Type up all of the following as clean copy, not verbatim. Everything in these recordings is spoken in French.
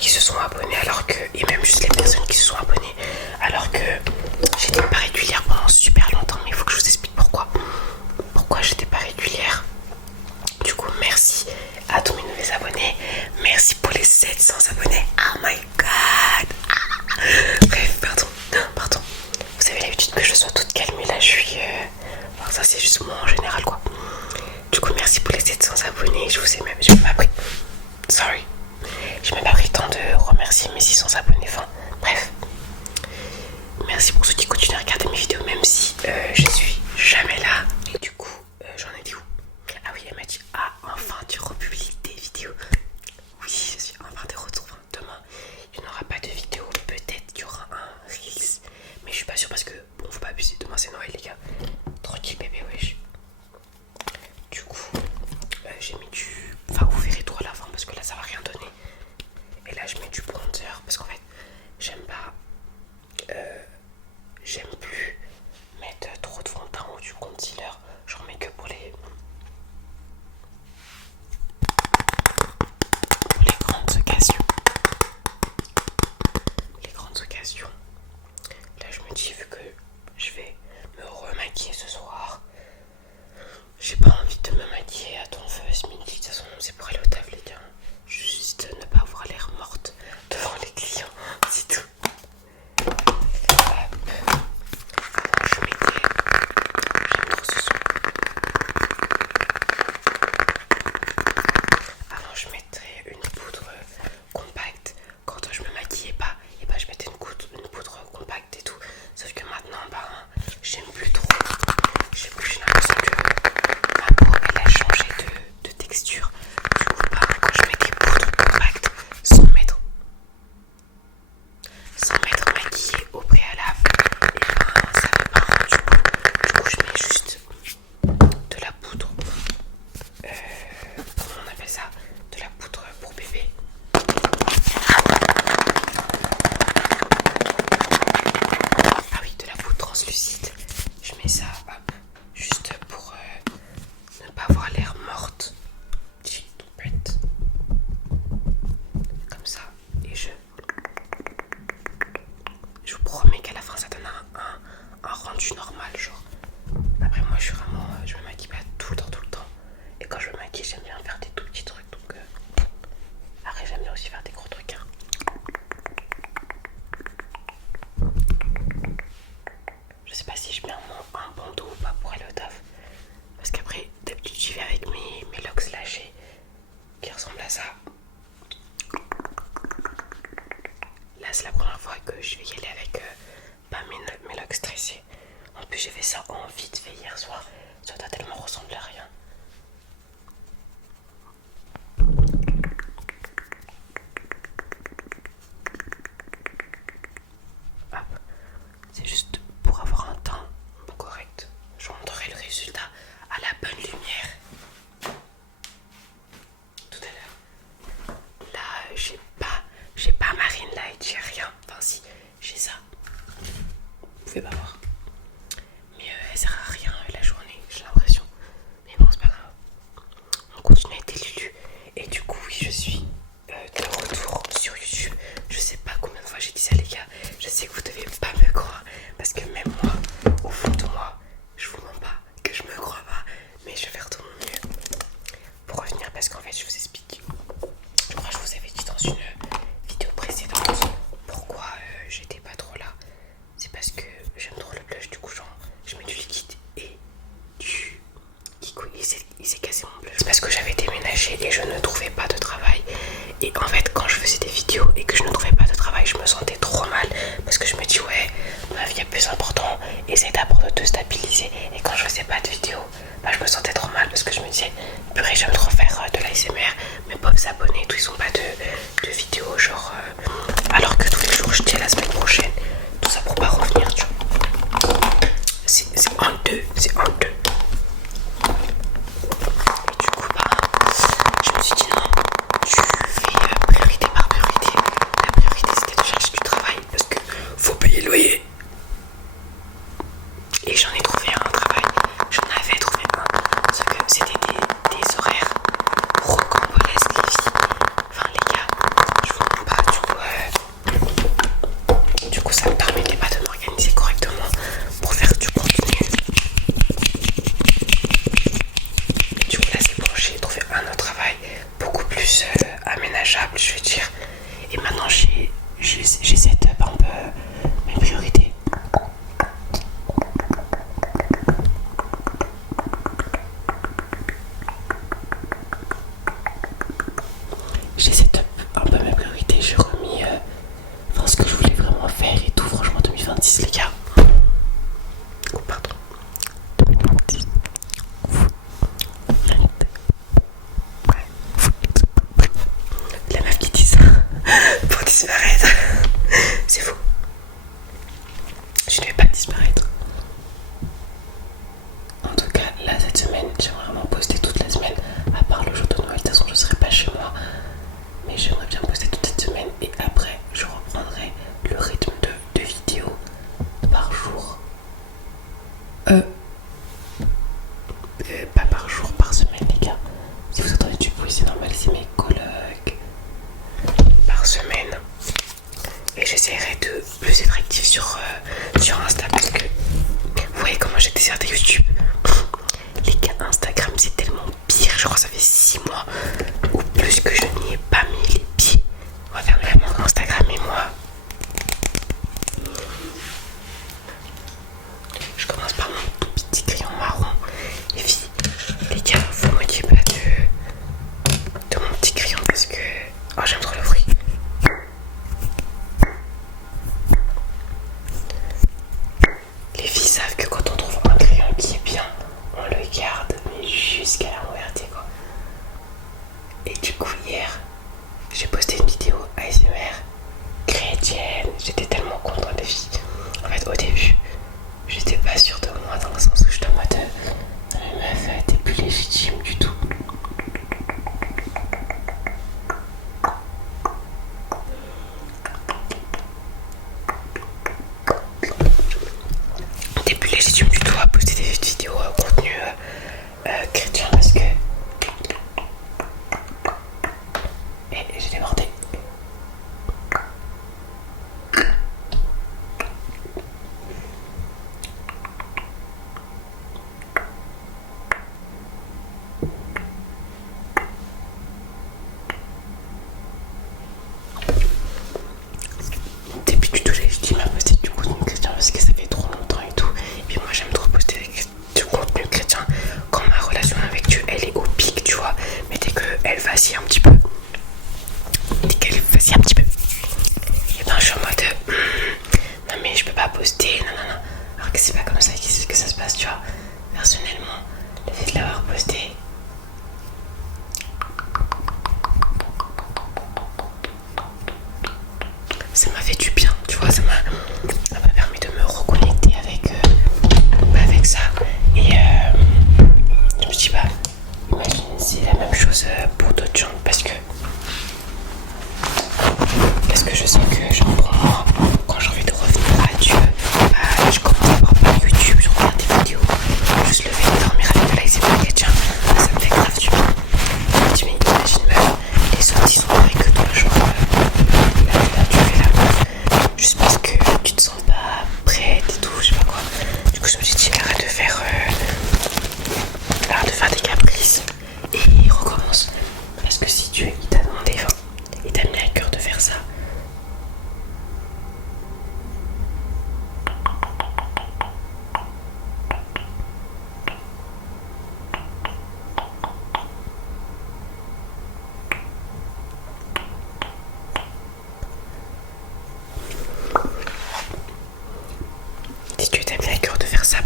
qui se sont abonnés alors que, et même juste les personnes qui se sont abonnées alors que j'étais pas régulière pendant super longtemps, mais il faut que je vous explique pourquoi j'étais pas régulière. Du coup, merci à tous mes nouveaux abonnés, merci pour les 700 abonnés. Oh my god. Bref, pardon. Vous avez l'habitude que je sois toute calme et là je suis enfin, ça c'est juste moi en général quoi. Du coup, merci pour les 700 abonnés. J'ai même pas pris le temps de remercier mes 600 abonnés. Enfin, bref. Merci pour ceux qui continuent à regarder mes vidéos, même si je suis jamais là. Et du coup, j'en étais où? Ah oui, elle m'a dit, ah, enfin, tu republies des vidéos. Oui, je suis enfin de retour. Enfin, demain, il n'y aura pas de vidéo. Peut-être qu'il y aura un Reels. Mais je suis pas sûre parce que, bon, faut pas abuser. Demain, c'est Noël, les gars. Tranquille, bébé, wesh. Du coup, j'ai mis du... Enfin, vous verrez tout à la fin parce que là, ça va rien donner. Et là, je mets du bronzer parce qu'en fait, j'aime plus mettre trop de fond de teint ou du concealer. J'en mets que pour les grandes occasions. Les grandes occasions. Là, je me dis, vu que je vais me remaquiller ce soir, j'ai pas envie de me maquiller à tonfeuse midi. De toute façon, c'est pour aller au taf, les gars. Juste ne pas avoir l'air morte devant les clients, c'est tout. Avant, je mettais une poudre compacte. Quand je me maquillais pas, et je mettais une poudre compacte et tout. Sauf que maintenant, j'aime plus trop. J'ai l'impression que ma peau, elle a changé de texture. Du coup, quand je mets des poudres compactes sans m'être maquillée au préalable, et ça fait pas rendu beau. Du coup, je mets juste de la poudre. Comment on appelle ça? De la poudre pour bébé. Ah oui, de la poudre translucide. Je mets ça, hop, juste pour ne pas avoir l'air morte. Comme ça. Et je vous promets qu'à la fin ça donne un rendu normal, genre. Après moi je me maquille pas tout le temps. Et quand je me maquille j'aime bien faire des tout petits trucs. Donc après j'aime bien aussi faire des gros trucs. Je sais pas si je mets un bandeau ou pas pour aller au taf. Parce qu'après d'habitude j'y vais avec mes locks lâchés qui ressemblent à ça. Là c'est la première fois que je vais y aller avec mes locks stressés. En plus j'ai fait ça en vite fait hier soir. Ça doit tellement ressembler à rien. Hop. C'est juste pour avoir un teint correct. Je vous montrerai le résultat à la bonne lumière tout à l'heure. Là j'ai pas Marine Light, j'ai rien. Enfin si, j'ai ça. Vous pouvez pas voir. Mais elle sert à rien la journée, j'ai l'impression. Mais bon, c'est pas grave. On continue avec des Lulu. Et du coup, oui, je suis de retour sur YouTube. Je sais pas combien de fois j'ai dit ça, les gars. Je sais que vous devez pas me croire. Parce que même moi, au fond de moi, je vous mens pas que je me crois pas. Mais je vais faire de mon mieux pour revenir. Parce qu'en fait, je vous explique. Je crois que je vous avais dit dans une vidéo précédente pourquoi j'étais pas trop là. C'est parce que j'aime trop le blush, du coup je mets du liquide et du Kiko, il s'est cassé mon blush. C'est parce que j'avais déménagé et je ne trouvais pas de travail. Et en fait quand je faisais des vidéos et que je ne trouvais pas de travail, je me sentais trop mal. Parce que je me dis ouais, ma vie est plus important, essaye d'abord de te stabiliser. Et quand je faisais pas de vidéos, je me sentais trop mal parce que je me disais purée, j'aime trop faire de l'ASMR. Mes pauvres abonnés, tout, ils ont pas de vidéos genre alors que tous les jours je tiens la semaine prochaine. Tout ça pour pas revenir, tu vois. C'est honteux, c'est honteux. Et du coup, je me suis dit non, tu fais priorité par priorité. La priorité c'était de chercher du travail parce que faut payer le loyer. Et j'en ai trouvé un travail, j'en avais trouvé un, sauf que c'était des horaires rocambolesques, les filles. Enfin les gars, dire. Et maintenant j'ai set up un peu mes priorités. J'ai set up un peu mes priorités, j'ai remis enfin, ce que je voulais vraiment faire et tout. Franchement 2026 les gars. Oh pardon. 2026. La meuf qui dit ça pour disparaître. C'est fou. Je ne vais pas disparaître. En tout cas, là cette semaine, j'aimerais vraiment poster toute la semaine. À part le jour de Noël, de toute façon je serai pas chez moi. Mais j'aimerais bien poster toute cette semaine. Et après, je reprendrai le rythme de vidéos par jour. Pas par jour, par semaine les gars. Si vous entendez du bruit, c'est normal, c'est mes colocs. Par semaine. Et j'essaierai de plus être active sur Insta parce que vous voyez comment j'ai déserté YouTube. Les gars, Instagram c'est tellement pire. Je crois que ça fait 6 mois ou plus que je n'y ai pas mis les pieds. On va faire vraiment Instagram et moi. Je commence par mon tout petit crayon marron. Les filles, les gars, vous ne moquez pas de mon petit crayon parce que... Oh, j'aime trop le fruit. Les filles savent que quand on trouve un crayon qui est bien, on le garde, mais jusqu'à la moitié quoi. Et du coup, hier, j'ai posté une vidéo ASMR chrétienne. J'étais tellement contente des filles. En fait, au début, j'étais pas sûre de moi dans le sens où j'étais en mode meuf, t'es plus légitime du tout. T'es plus légitime du tout à poster des vidéos contenu chrétien parce que... Et j'ai débordé. T'es plus du tout légitime à poster du contenu chrétien parce que ça fait trop longtemps et tout. Et puis moi j'aime trop poster du contenu chrétien quand ma relation avec Dieu elle est au pic, tu vois. Mais dès qu'elle vacille un petit peu, et ben je suis en mode non mais je peux pas poster, non. Alors que c'est pas comme ça que ça se passe, tu vois. Personnellement, le fait de l'avoir posté, ça m'a fait du bien, tu vois, ça m'a permis de me reconnecter avec ça. Et je me dis bah imagine c'est la même chose pour d'autres gens parce que je sais que genre pour moi quand j'ai envie de revenir à Dieu, je commence à voir par YouTube, je regarde des vidéos, juste lever et dormir avec de l'ASMR chrétien, ça me fait grave du bien. Tu m'imagines meuf, les autres ils sont pareils que toi, genre là tu fais la meuf juste parce que tu te sens pas prête et tout, je sais pas quoi. Du coup je me suis dit arrête de faire des caprices et recommence. Parce que si Dieu il t'a demandé, enfin, il t'a mis à cœur de faire ça,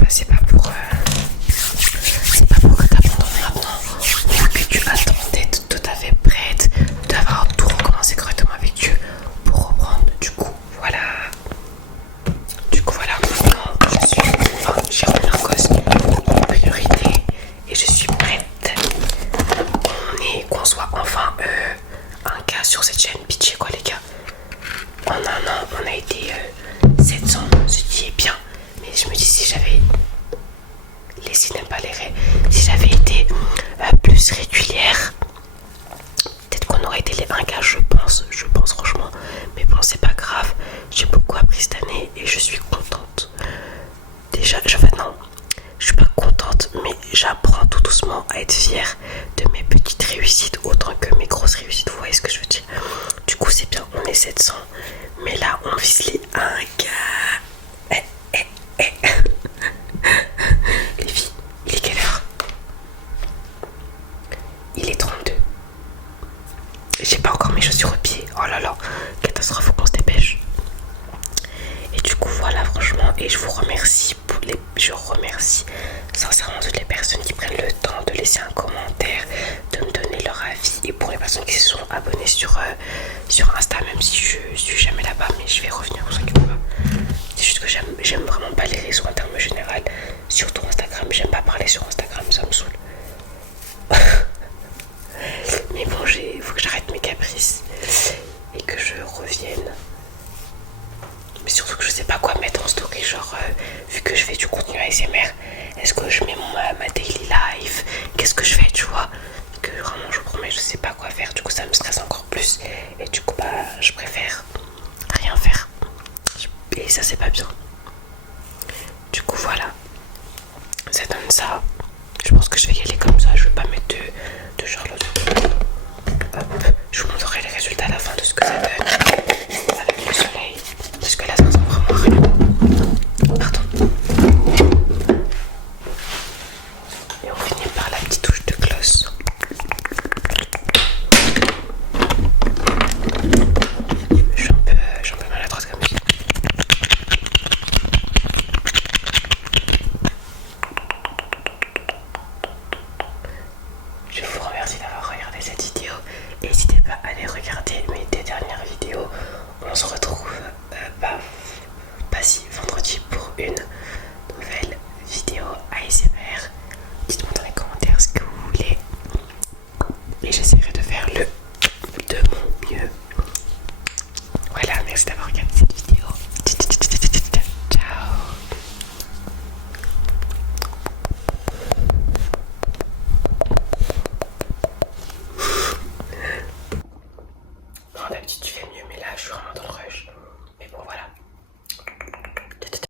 bah, c'est pas pour que t'abandonnes maintenant, mais que tu attends d'être tout à fait prête, d'avoir tout recommencé correctement avec Dieu pour reprendre. Du coup voilà, maintenant j'ai remis en cause une priorité et je suis prête qu'on soit enfin un cas sur cette chaîne. Pitié quoi les gars, en un an on a été 700, ce qui est bien. Mais je me dis si j'avais laissé si j'avais été plus régulière, peut-être qu'on aurait été les 1K, je pense franchement. Mais bon c'est pas grave, j'ai beaucoup appris cette année et je suis contente. Déjà, en fait non, je suis pas contente mais j'apprends tout doucement à être fière de mes petites réussites autant que mes grosses réussites, vous voyez ce que je veux dire. Du coup 700. Mais là, on vise les 1K. Les filles, il est quelle heure? Il est 32. J'ai pas encore mes chaussures au pied. Oh là là, catastrophe, faut qu'on se dépêche. Et du coup, voilà, franchement, et je vous remercie je remercie sincèrement toutes les personnes qui prennent le temps de laisser un commentaire, de me donner leur avis. Et pour les personnes qui se sont abonnées sur Insta, même si je suis jamais là-bas, mais je vais revenir, vous inquiétez pas. C'est juste que j'aime vraiment pas les réseaux en termes général, surtout Instagram. J'aime pas parler sur Instagram, ça me saoule. Mais bon, faut que j'arrête mes caprices et que je revienne. Mais surtout que je sais pas quoi mettre en story, genre vu que je fais du contenu ASMR, est-ce que je mets ma daily life, qu'est-ce que je fais, tu vois, que vraiment je vous promets je sais pas quoi faire, du coup ça me stresse encore plus et du coup bah je préfère rien faire et ça c'est pas bien. Du coup voilà, ça donne ça. Je pense que je vais y aller comme ça, je vais pas mettre de Charlotte. Hop, je vous montrerai les résultats à la fin de ce que ça donne avec le soleil. Parce que là ça sent vraiment rien. Pardon. Et on finit par la petite touche de gloss. Je suis un peu maladroite comme ça. Je vous remercie d'avoir regardé cette vidéo. N'hésitez pas à aller regarder mes deux dernières vidéos. On se retrouve pas si vendredi pour une nouvelle vidéo ASMR. Dites-moi dans les commentaires ce que vous voulez et j'essaierai de faire de mon mieux. Voilà, merci d'avoir regardé cette vidéo. Ciao. Non, d'habitude tu fais mieux, mais là je suis vraiment dans le rush. Mais bon, voilà.